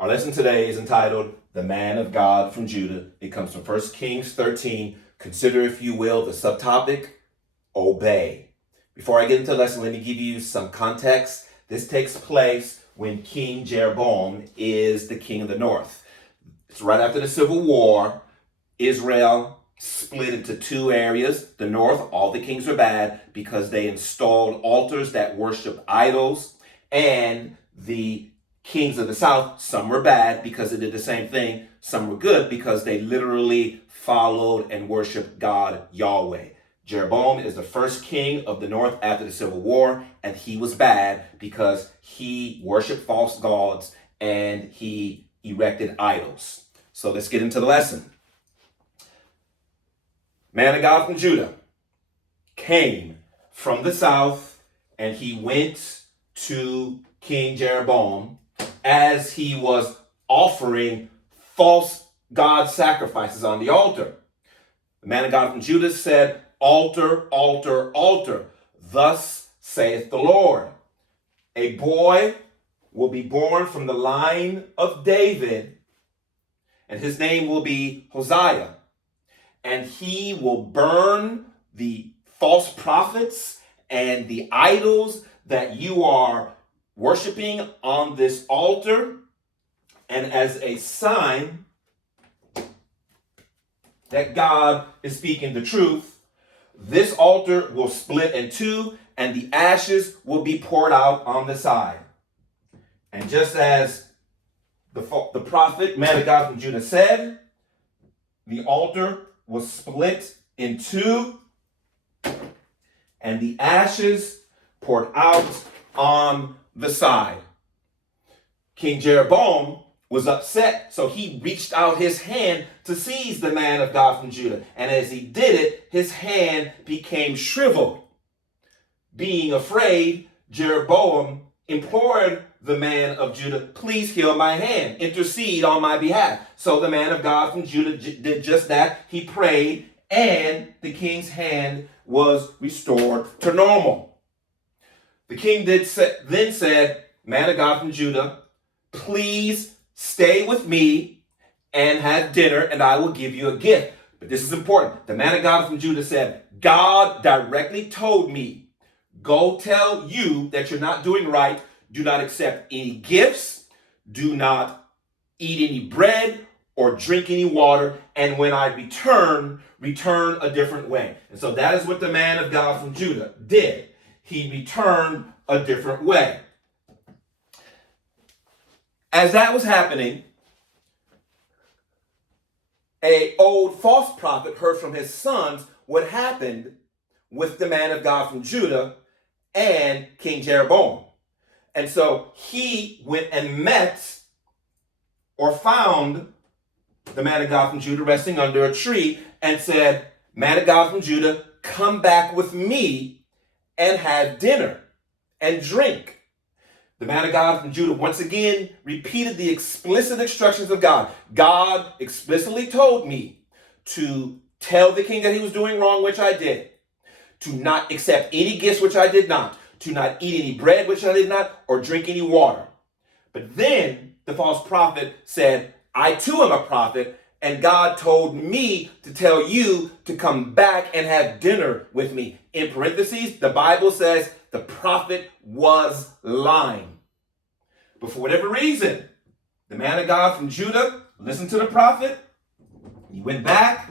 Our lesson today is entitled, The Man of God from Judah. It comes from 1 Kings 13. Consider, if you will, the subtopic, obey. Before I get into the lesson, let me give you some context. This takes place when King Jeroboam is the king of the north. It's right after the Civil War. Israel split into two areas. The north, all the kings were bad because they installed altars that worship idols. And the kings of the south, some were bad because they did the same thing. Some were good because they literally followed and worshiped God, Yahweh. Jeroboam is the first king of the north after the Civil War, and he was bad because he worshiped false gods and he erected idols. So let's get into the lesson. Man of God from Judah came from the south, and he went to King Jeroboam as he was offering false god sacrifices on the altar. The man of God from Judah said, "Altar, altar, altar. Thus saith the Lord. A boy will be born from the line of David, and his name will be Josiah. And he will burn the false prophets and the idols that you are worshiping on this altar. And as a sign that God is speaking the truth, this altar will split in two, and the ashes will be poured out on the side." And just as the prophet, man of God from Judah, said, the altar was split in two, and the ashes poured out on the side. King Jeroboam was upset, so he reached out his hand to seize the man of God from Judah. And as he did it, his hand became shriveled. Being afraid, Jeroboam implored the man of Judah, "Please heal my hand, intercede on my behalf." So the man of God from Judah did just that. He prayed, and the king's hand was restored to normal. The king then said, "Man of God from Judah, please stay with me and have dinner, and I will give you a gift." But this is important. The man of God from Judah said, "God directly told me, go tell you that you're not doing right. Do not accept any gifts. Do not eat any bread or drink any water. And when I return a different way." And so that is what the man of God from Judah did. He returned a different way. As that was happening, an old false prophet heard from his sons what happened with the man of God from Judah and King Jeroboam. And so he went and met or found the man of God from Judah resting under a tree and said, "Man of God from Judah, come back with me and have dinner and drink." The man of God from Judah once again repeated the explicit instructions of God. God explicitly told me to tell the king that he was doing wrong, which I did, to not accept any gifts, which I did not, to not eat any bread, which I did not, or drink any water. But then the false prophet said, "I too am a prophet, and God told me to tell you to come back and have dinner with me." In parentheses, the Bible says the prophet was lying. But for whatever reason, the man of God from Judah listened to the prophet. He went back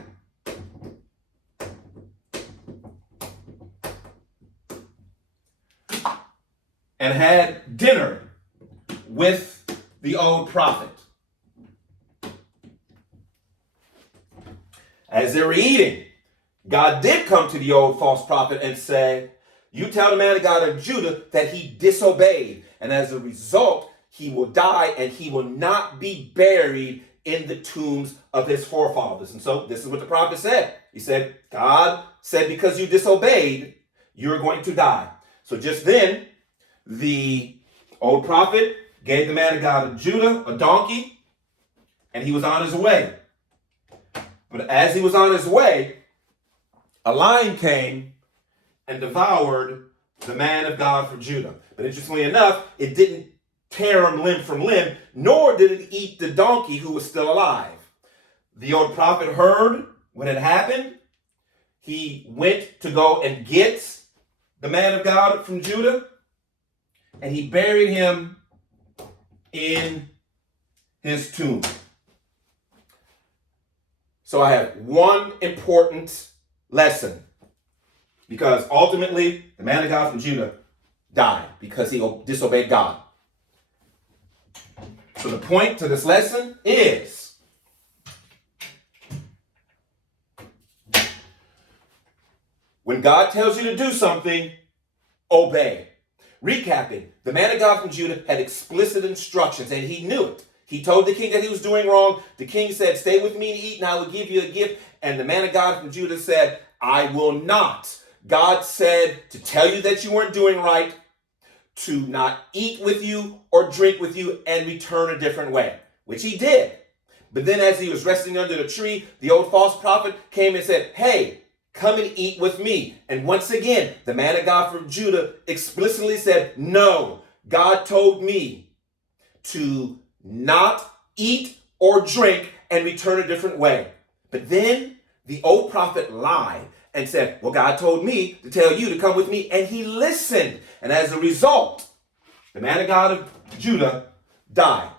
and had dinner with the old prophet. As they were eating, God did come to the old false prophet and say, "You tell the man of God of Judah that he disobeyed, and as a result, he will die, and he will not be buried in the tombs of his forefathers." And so this is what the prophet said. He said, God said, because you disobeyed, you're going to die. So just then, the old prophet gave the man of God of Judah a donkey, and he was on his way. But as he was on his way, a lion came and devoured the man of God from Judah. But interestingly enough, it didn't tear him limb from limb, nor did it eat the donkey who was still alive. The old prophet heard what had happened. He went to go and get the man of God from Judah, and he buried him in his tomb. So I have one important lesson, because ultimately the man of God from Judah died because he disobeyed God. So the point to this lesson is when God tells you to do something, obey. Recapping, the man of God from Judah had explicit instructions, and he knew it. He told the king that he was doing wrong. The king said, stay with me to eat, and I will give you a gift. And the man of God from Judah said, I will not. God said to tell you that you weren't doing right, to not eat with you or drink with you, and return a different way, which he did. But then as he was resting under the tree, the old false prophet came and said, hey, come and eat with me. And once again, the man of God from Judah explicitly said, no, God told me to not eat or drink and return a different way. But then the old prophet lied and said, well, God told me to tell you to come with me. And he listened. And as a result, the man of God of Judah died.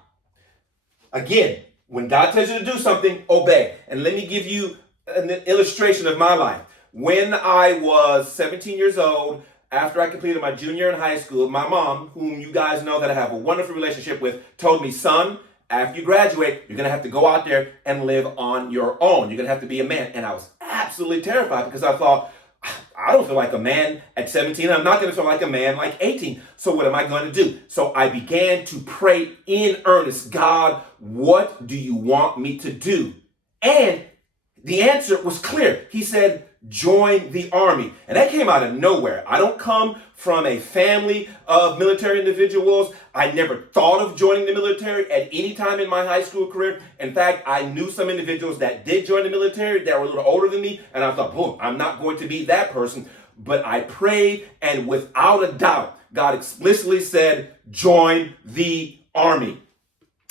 Again, when God tells you to do something, obey. And let me give you an illustration of my life. When I was 17 years old, after I completed my junior year in high school, my mom, whom you guys know that I have a wonderful relationship with, told me, son, after you graduate, you're going to have to go out there and live on your own. You're going to have to be a man. And I was absolutely terrified because I thought, I don't feel like a man at 17. I'm not going to feel like a man like 18. So what am I going to do? So I began to pray in earnest. God, what do you want me to do? And the answer was clear. He said, join the army. And that came out of nowhere. I don't come from a family of military individuals. I never thought of joining the military at any time in my high school career. In fact, I knew some individuals that did join the military that were a little older than me. And I thought, boom, I'm not going to be that person. But I prayed, and without a doubt, God explicitly said, join the army.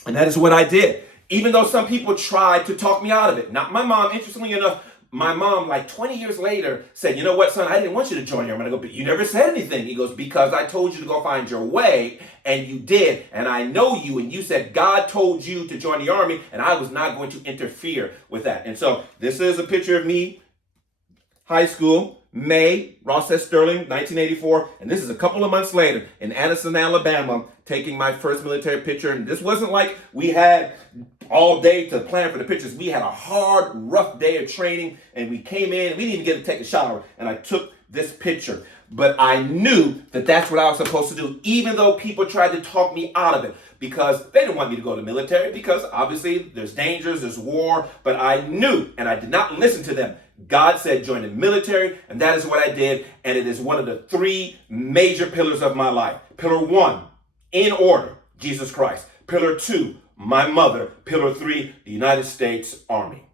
And that is what I did. Even though some people tried to talk me out of it. Not my mom, interestingly enough. My mom, like 20 years later, said, you know what, son, I didn't want you to join your army. I go, but you never said anything. He goes, because I told you to go find your way, and you did. And I know you, and you said God told you to join the army, and I was not going to interfere with that. And so this is a picture of me, high school, May, Ross S. Sterling, 1984. And this is a couple of months later in Addison, Alabama, taking my first military picture. And this wasn't like we had all day to plan for the pictures. We had a hard, rough day of training, and we came in, we didn't even get to take a shower, and I took this picture. But I knew that that's what I was supposed to do, even though people tried to talk me out of it, because they didn't want me to go to the military, because obviously there's dangers, there's war, but I knew, and I did not listen to them. God said join the military, and that is what I did, and it is one of the three major pillars of my life. Pillar 1, in order, Jesus Christ. Pillar 2, my mother. Pillar 3, the United States Army.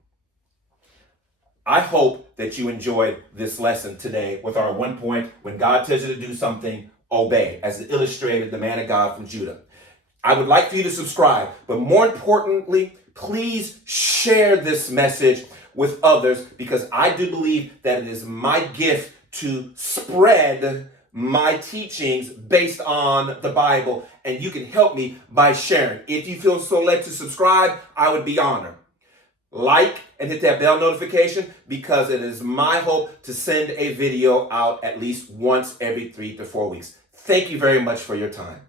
I hope that you enjoyed this lesson today with our 1 point, when God tells you to do something, obey, as illustrated the man of God from Judah. I would like for you to subscribe, but more importantly, please share this message with others, because I do believe that it is my gift to spread my teachings based on the Bible, and you can help me by sharing. If you feel so led to subscribe, I would be honored. Like and hit that bell notification, because it is my hope to send a video out at least once every 3 to 4 weeks. Thank you very much for your time.